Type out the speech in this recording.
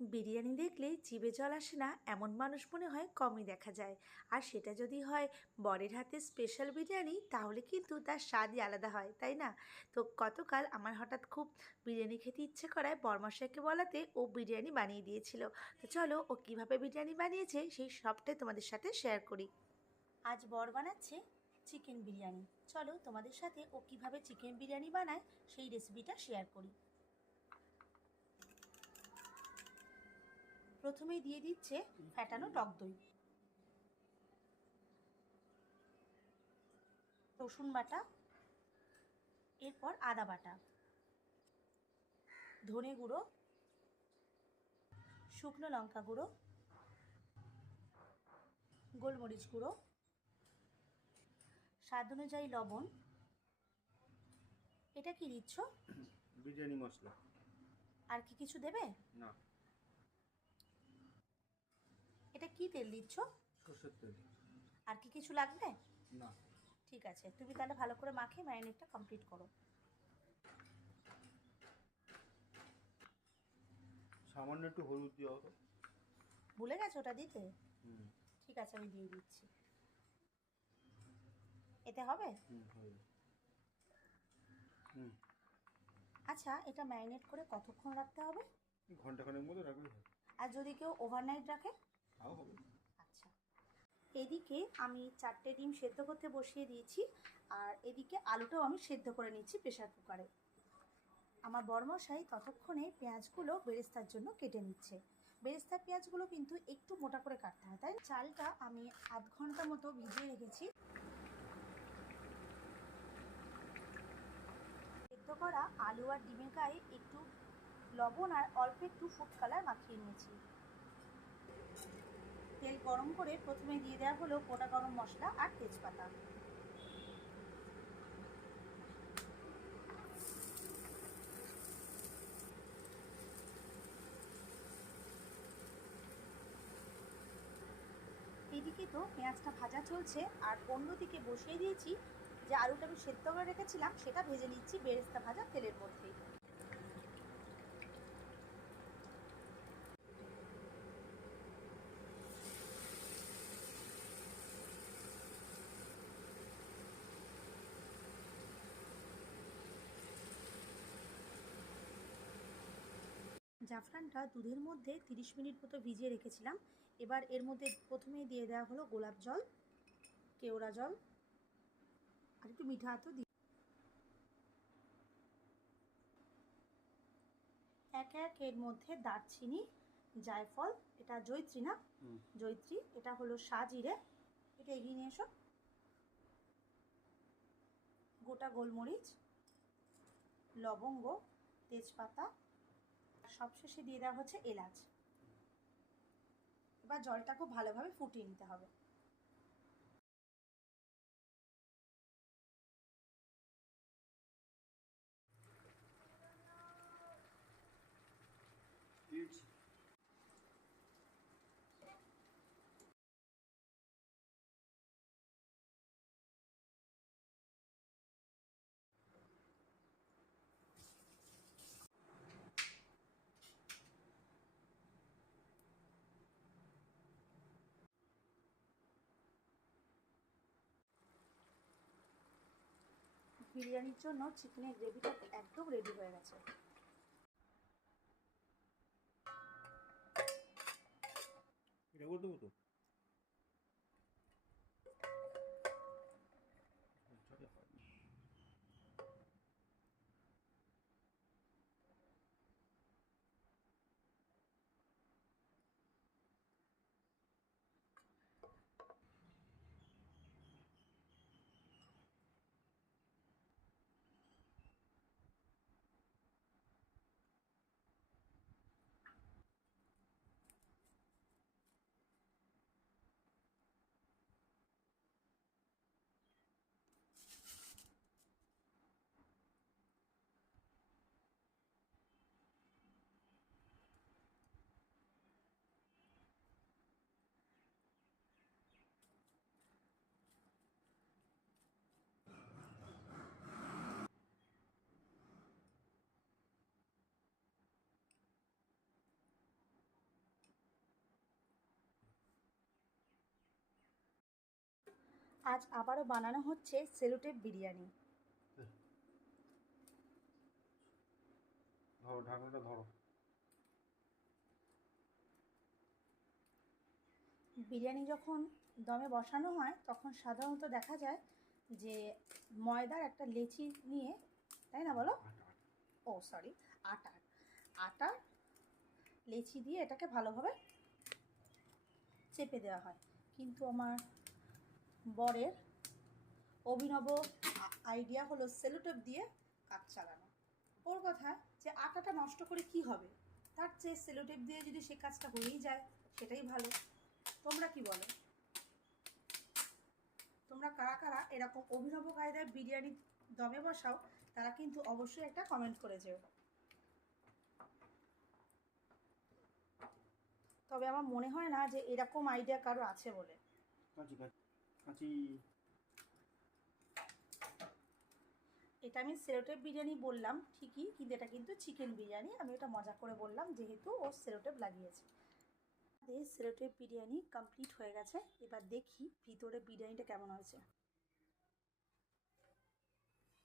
বিরিয়ানি দেখলে জিভে জল আসে না এমন মানুষ মনে হয় কমই দেখা যায়। আর সেটা যদি হয় বরের হাতে স্পেশাল বিরিয়ানি, তাহলে কিন্তু তার স্বাদই আলাদা হয়, তাই না? তো গতকাল আমার হঠাৎ খুব বিরিয়ানি খেতে ইচ্ছে করায় বরমশাইকে বলাতে ও বিরিয়ানি বানিয়ে দিয়েছিল। তো চলো ও কীভাবে বিরিয়ানি বানিয়েছে সেই সবটাই তোমাদের সাথে শেয়ার করি। আজ বর বানাচ্ছে চিকেন বিরিয়ানি। চলো তোমাদের সাথে ও কীভাবে চিকেন বিরিয়ানি বানায় সেই রেসিপিটা শেয়ার করি। প্রথমেই দিয়ে দিচ্ছে ফ্যাটানো টক দই, রসুন বাটা, এরপর আদা বাটা, ধনে গুঁড়ো, শুকনো লঙ্কা গুঁড়ো, গোলমরিচ গুঁড়ো, স্বাদ অনুযায়ী লবণ। এটা কি দিচ্ছ? বিরিয়ানি মশলা। আর কি কিছু দেবে? না। এটা কি তেল দিচ্ছ? সরষের তেল। আর কি কিছু লাগবে? না। ঠিক আছে, তুমি তাহলে ভালো করে মাখিয়ে ম্যারিনেটটা কমপ্লিট করো। সামান্য একটু হলুদ দিও। ভুলে গেছো ওটা দিতে? হুম। ঠিক আছে, আমি দিয়ে দিচ্ছি। এতে হবে? হবে। হুম। আচ্ছা, এটা ম্যারিনেট করে কতক্ষণ রাখতে হবে? ঘন্টাখানেক মতো রাখলেই হবে। আর যদি কেউ ওভারনাইট রাখে? তাও হবে। আচ্ছা, এদিকে আমি 4টে ডিম সেদ্ধ করতে বসিয়ে দিয়েছি, আর এদিকে আলুটাও আমি সেদ্ধ করে নিচ্ছি প্রেশার কুকারে। আমার বরমশাই ততক্ষণে পেঁয়াজগুলো বেরেস্তার জন্য কেটে নিচ্ছে। বেরেস্তার পেঁয়াজগুলো কিন্তু একটু মোটা করে কাটতে হয়, তাই চালটা আমি আধ ঘন্টা মতো ভিজিয়ে রেখেছি। সেদ্ধ করা আলু আর ডিমের গায়ে একটু লবণ আর অল্প একটু ফুড কালার মাখিয়ে নিয়েছি। তেল গরম করে প্রথমে দিয়ে দেওয়া হলো গোটা গরম মশলা আর তেজপাতা। এদিকে তো পেঁয়াজটা ভাজা চলছে, আর অন্যদিকে বসিয়ে দিয়েছি যে আলুটা আমি সেদ্ধ করে রেখেছিলাম, সেটা ভেজে নিচ্ছি বেরেস্তা ভাজা তেলের মধ্যেই। জাফরানটা দুধের মধ্যে 30 মিনিট মতো ভিজিয়ে রেখেছিলাম। এবার এর মধ্যে প্রথমেই দিয়ে দেওয়া হলো গোলাপ জল, কেওড়া জল, আর একটু মিঠা আতর দিয়ে একে এক এর মধ্যে দারচিনি, জায়ফল, এটা জয়িত্রী না, জয়িত্রী, এটা হলো সাজিরে, এটা এগিয়ে নিয়ে এসো, গোটা গোলমরিচ, লবঙ্গ, তেজপাতা, সবশেষে দিয়ে দেওয়া হচ্ছে এলাচ। এবার জলটা খুব ভালোভাবে ফুটিয়ে নিতে হবে। বিরিয়ানির জন্য চিকেনের গ্রেভিটা একদম রেডি হয়ে গেছে। এটা বলতে তো আজ আবারও বানানো হচ্ছে সেলোটেপ বিরিয়ানি। ধরো, ঢাকনাটা ধরো। বিরিয়ানি যখন দমে বসানো হয় তখন সাধারণত দেখা যায় যে ময়দার একটা লেচি নিয়ে, তাই না বলো? আটা, আটা। ও সরি, আটার আটার লেচি দিয়ে এটাকে ভালোভাবে চেপে দেওয়া হয়। কিন্তু আমার বরের অভিনব আইডিয়া হলো সেলোটেপ দিয়ে কাজ চালানো। ওর কথা যে আটাটা নষ্ট করে কি হবে, তার চেয়ে সেলোটেপ দিয়ে যদি সে কাজটা হয়েই যায় সেটাই ভালো। তোমরা কি বলো? তোমরা কারা কারা এরকম অভিনব কায়দায় বিরিয়ানি দমে বসাও তারা কিন্তু অবশ্যই একটা কমেন্ট করে যেও। তবে আমার মনে হয় না যে এরকম আইডিয়া কারো আছে বলে। কাঁচি কাঁচি কাঁচি। এটা আমি সেলোটেপ বিরিয়ানি বললাম ঠিকই, কিন্তু এটা কিন্তু চিকেন বিরিয়ানি। আমি এটা মজা করে বললাম যেহেতু ও সেলোটেপ লাগিয়েছে। সেলোটেপ বিরিয়ানি কমপ্লিট হয়ে গেছে। এবার দেখি ভিতরে বিরিয়ানিটা কেমন হয়েছে।